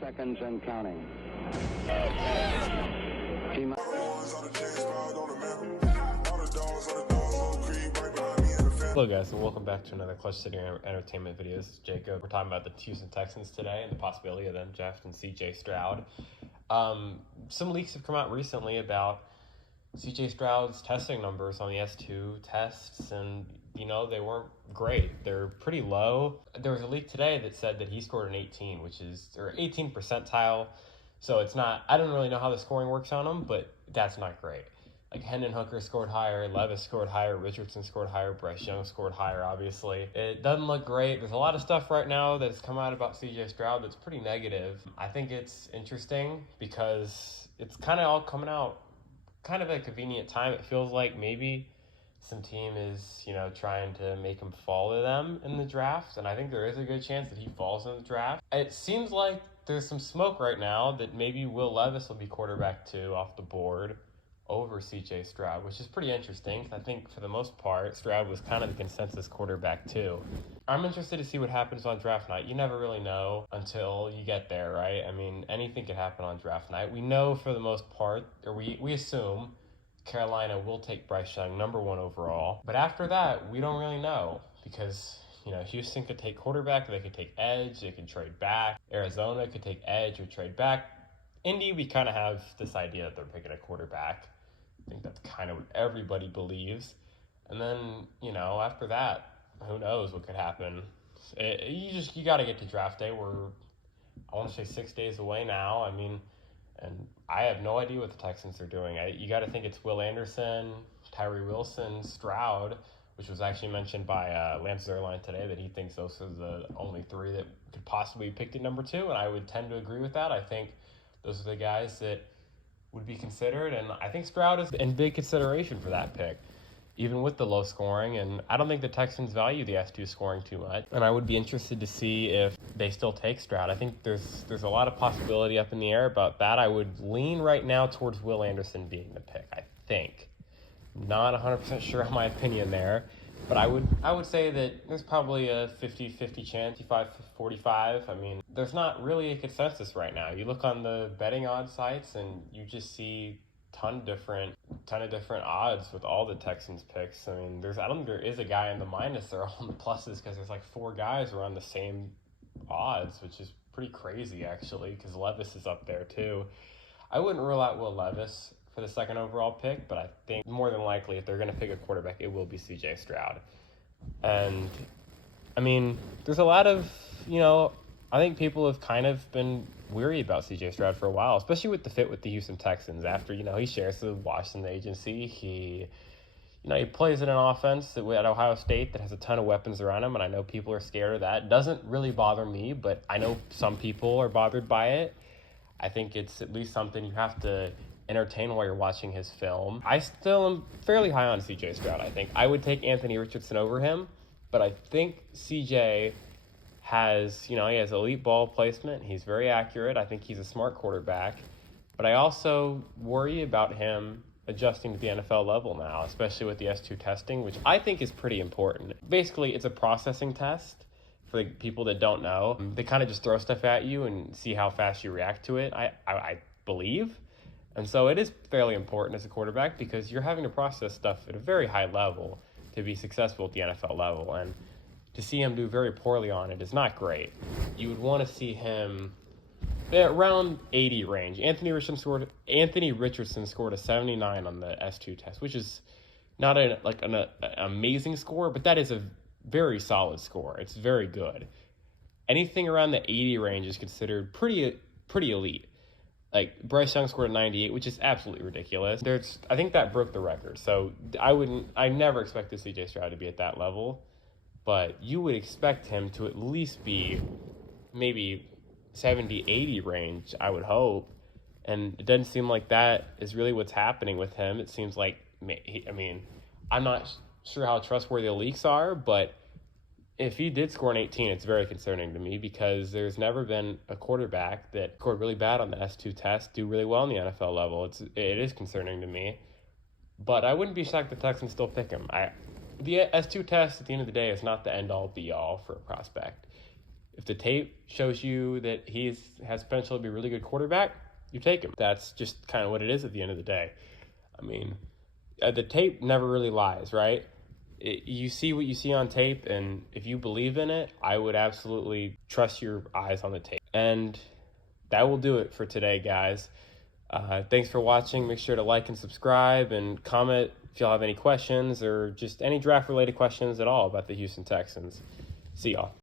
seconds and counting. Hello guys, and welcome back to another Clutch City Entertainment video. This is Jacob. We're talking about the Houston Texans today and the possibility of them drafting CJ Stroud. Some leaks have come out recently about CJ Stroud's testing numbers on the S2 tests, and they weren't great. They're pretty low. There was a leak today that said that he scored an 18, or 18 percentile. So it's not, I don't really know how the scoring works on him, but that's not great. Like Hendon Hooker scored higher, Levis scored higher, Richardson scored higher, Bryce Young scored higher, obviously. It doesn't look great. There's a lot of stuff right now that's come out about CJ Stroud that's pretty negative. I think it's interesting because it's kind of all coming out kind of at a convenient time. It feels like maybe some team is, trying to make him fall to them in the draft, and I think there is a good chance that he falls in the draft. It seems like there's some smoke right now that maybe Will Levis will be quarterback 2 off the board over CJ Stroud, which is pretty interesting. I think for the most part, Stroud was kind of the consensus quarterback 2. I'm interested to see what happens on draft night. You never really know until you get there, right? I mean, anything could happen on draft night. We know for the most part, or we assume Carolina will take Bryce Young number 1 overall. But after that, we don't really know because, Houston could take quarterback, they could take edge, they could trade back. Arizona could take edge or trade back. Indy, we kind of have this idea that they're picking a quarterback. I think that's kind of what everybody believes. And then, after that, who knows what could happen. You got to get to draft day. We're, I want to say 6 days away now. I mean, and I have no idea what the Texans are doing. You got to think it's Will Anderson, Tyree Wilson, Stroud, which was actually mentioned by Lance Zierlein today that he thinks those are the only 3 that could possibly be picked at number 2, and I would tend to agree with that. I think those are the guys that would be considered, and I think Stroud is in big consideration for that pick, even with the low scoring, and I don't think the Texans value the S2 scoring too much, and I would be interested to see if they still take Stroud. I think there's a lot of possibility up in the air about that. I would lean right now towards Will Anderson being the pick, I think. Not 100% sure on my opinion there, but I would say that there's probably a 50-50 chance, 55-45. I mean, there's not really a consensus right now. You look on the betting odds sites and you just see ton of different odds with all the Texans picks. I mean, I don't think there is a guy in the minus. They're all in the pluses because there's like 4 guys who are on the same odds, which is pretty crazy actually, because Levis is up there too. I wouldn't rule out Will Levis for the 2nd overall pick, but I think more than likely if they're going to pick a quarterback, it will be CJ Stroud. And I mean, there's a lot of, I think people have kind of been weary about CJ Stroud for a while, especially with the fit with the Houston Texans. After, he shares the Washington agency, he plays in an offense at Ohio State that has a ton of weapons around him, and I know people are scared of that. It doesn't really bother me, but I know some people are bothered by it. I think it's at least something you have to entertain while you're watching his film. I still am fairly high on CJ Stroud. I think I would take Anthony Richardson over him, but I think CJ has, he has elite ball placement. He's very accurate. I think he's a smart quarterback, but I also worry about him adjusting to the NFL level now, especially with the S2 testing, which I think is pretty important. Basically, it's a processing test for the people that don't know. They kind of just throw stuff at you and see how fast you react to it, I believe. And so it is fairly important as a quarterback because you're having to process stuff at a very high level to be successful at the NFL level. And to see him do very poorly on it is not great. You would want to see him around 80 range. Anthony Richardson scored a 79 on the S2 test, which is not an amazing score, but that is a very solid score. It's very good. Anything around the 80 range is considered pretty elite. Like Bryce Young scored a 98, which is absolutely ridiculous. I think that broke the record. So I never expected CJ Stroud to be at that level, but you would expect him to at least be maybe 70, 80 range, I would hope. And it doesn't seem like that is really what's happening with him. It seems like, I'm not sure how trustworthy the leaks are, but if he did score an 18, it's very concerning to me because there's never been a quarterback that scored really bad on the S2 test do really well in the NFL level. It is concerning to me, but I wouldn't be shocked if the Texans still pick him. The S2 test at the end of the day is not the end-all be-all for a prospect. If the tape shows you that has potential to be a really good quarterback, you take him. That's just kind of what it is at the end of the day. I mean, the tape never really lies, right? You see what you see on tape, and if you believe in it, I would absolutely trust your eyes on the tape. And that will do it for today, guys. Thanks for watching. Make sure to like and subscribe and comment if y'all have any questions or just any draft-related questions at all about the Houston Texans. See y'all.